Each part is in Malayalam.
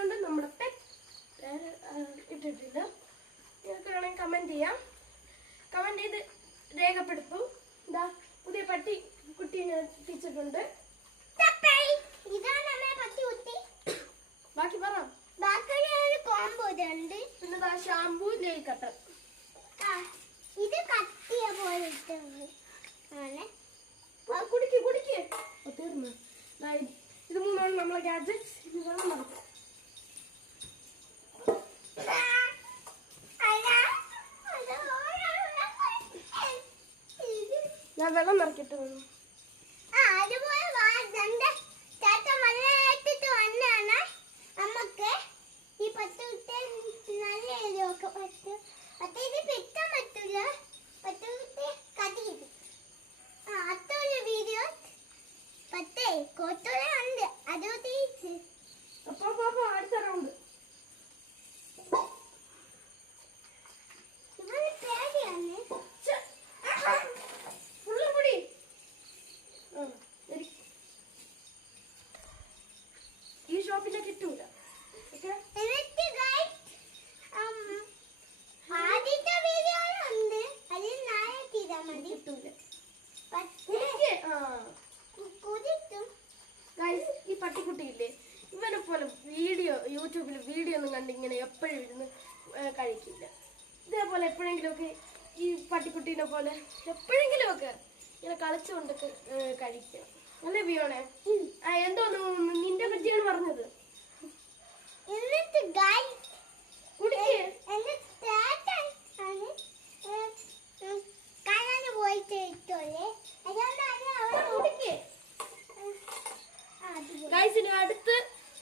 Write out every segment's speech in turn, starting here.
ഇട്ടിട്ടുണ്ട്, നമ്മുടെ ഇട്ടിട്ടുണ്ട്. നിങ്ങൾക്ക് വേണമെങ്കിൽ കമൻറ്റ് ചെയ്യാം. കമൻറ്റ് ചെയ്ത് രേഖപ്പെടുത്തും. ഇതാ പുതിയ പട്ടി കുട്ടീനെ എത്തിച്ചിട്ടുണ്ട്. ബാക്കി പറ. പിന്നെ ഷാമ്പൂ നെയിൽ കട്ടർ. ഇത് കത്തിയ പോലെ കുടിക്ക് തീർന്നു. ഇത് മൂന്നാണ് നമ്മളെ ഗാഡ്ജറ്റ്സ്. ഇത് വെള്ളം നടക്കും. ഞാൻ വെള്ളം നിറക്കിട്ട് വന്നു. നമുക്ക് ഈ പത്ത് നല്ല എഴുതിയൊക്കെ പറ്റും. പത്ത് ഇത് പെറ്റാൻ പറ്റില്ല. പത്ത് കഥ അത്തോല വീഡിയോ പത്തേ കോത്തോല ഉണ്ട്. അത് തീച്ച് അടുത്ത റൗണ്ട്. ഇവന് പേടിയാണ്. ഫുള്ളും കൂടി ഈ ഷോപ്പിന്റെ കിട്ടൂല. ആദ്യത്തെ വീഡിയോ ഉണ്ട്. അതിൽ നാളെ ചെയ്താൽ മതി. കിട്ടൂല. ഈ പട്ടിക്കുട്ടിയില്ലേ, ഇവനെ പോലെ യൂട്യൂബിൽ വീഡിയോ ഒന്നും കണ്ട് ഇങ്ങനെ എപ്പോഴും ഇരുന്ന് കഴിക്കില്ല. ഇതേപോലെ എപ്പോഴെങ്കിലുമൊക്കെ ഈ പട്ടിക്കുട്ടീനെ പോലെ എപ്പോഴെങ്കിലുമൊക്കെ ഇങ്ങനെ കളിച്ചുകൊണ്ടൊക്കെ കഴിക്കണം. അല്ലേ ബിയോണെ? എന്തോന്നു നിന്റെ പറ്റിയാണ് പറഞ്ഞത്.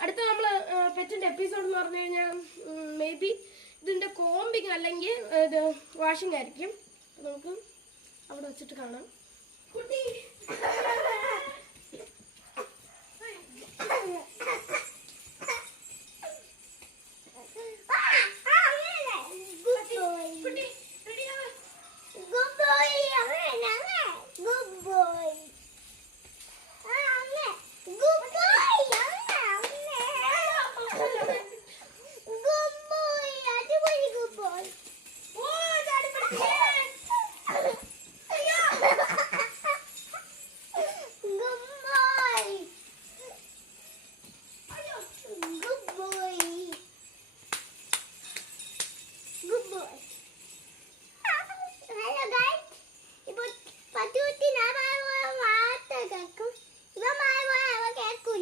അടുത്ത നമ്മള് പെറ്റിന്റെ എപ്പിസോഡ് എന്ന് പറഞ്ഞു കഴിഞ്ഞാൽ മേ ബി ഇതിന്റെ കോമ്പിങ് അല്ലെങ്കിൽ ഇത് വാഷിംഗ് ആയിരിക്കും. നമുക്ക് അവിടെ വെച്ചിട്ട് കാണാം. കുട്ടി